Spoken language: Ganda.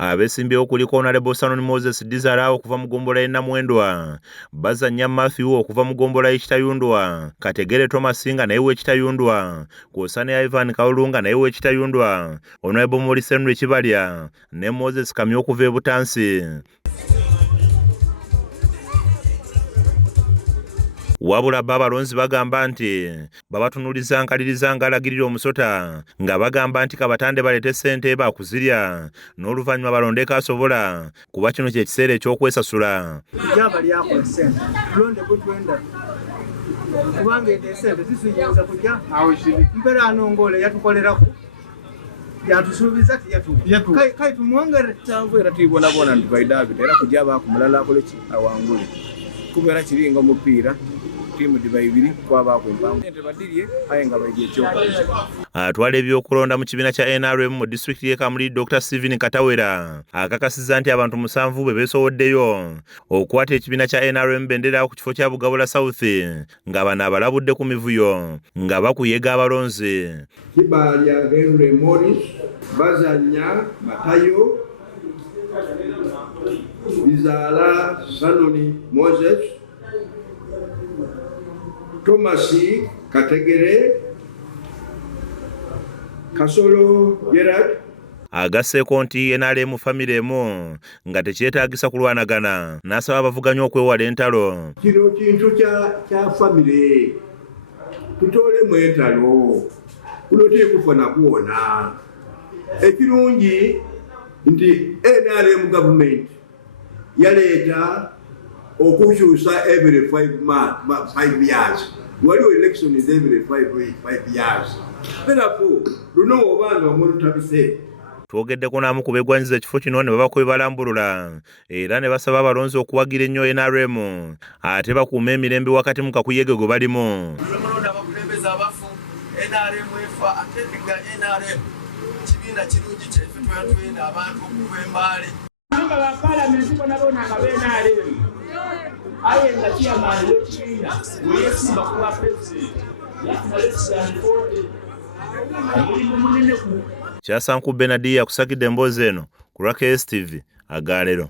Abeesimbyewo kuliko Honorable Sanon Moses Dizara okuva mu ggombolola y'e Namwendwa, Bazanya Matthew okuva mu ggombolola y'e Kitayundwa, Kategere Thomas nga naye w'e Kitayundwa, kw'osa Ivan Kawulunga naye w'e Kitayundwa, Honorable Maurice Henry Kibalya ne Moses Kamya okuva e Butansi. Wabula abalonzi bagamba nti babatunuliza nkaliriza ngalagirira omusota nga bagamba nti kabatande balete ssente bakuzirya n'oluvannyuma balondeko asobola kuba kino kye kiseera eky'okwesasula. Jaba lyakola ssente tulonde butwenda kubanga ssente zisuyinza kujja mpeera anongole yatukolerako yatusuubiza tiyatuuka kale tumwongere kyangu era tuyibonabona nti baidabita era kujja baakumulala akole ki awangule kubeera kiringa omupiira atwala ebyokulonda mu kibiina kya NRM mu disitulikiti y'e Kamuli Dr. Stephen Katawera akakasizza nti abantu 7 be beesowoddeyo okukwata ekibiina kya NRM bendera ku kifo kya Bugabula South nga bano abalabudde ku mivuyo nga bakuyega abalonzi. Kibalya Henry Morris, Bazanya Matayo, Bizala Sanon Moses, Thomas Kategere, Kasolo Gerard. Agasseeko nti NRM famire emu nga tekyetaagisa kulwanagana n'asaba abavuganya okwewala entalo. Kino kintu kya famire tutolemu entalo kuno tekufa nakuwona. Ekirungi nti NRM government yaleeta okukyusa every 5 years. Waliwo election is every 5 years. Therefore, luno obanga omuntu tabise. Twogeddeko n'amu ku beegwanyiza ekifo kino ne babako balambulula era ne basaba abalonzi okuwagira ennyo NRM ate bakuuma emirembe wakati mu kakuyege gwe balimu. Kibiina kirungi kyaffe twatwenda abantu okuva embaale. Anga ba parliament bonabona nga NRM aye nga chairman w'ekibiina weyesimba kuba president yafuna less than 40 omulimu munene ku Kyasanku Benadia kusakidde emboozi eno ku KSTV Agalero.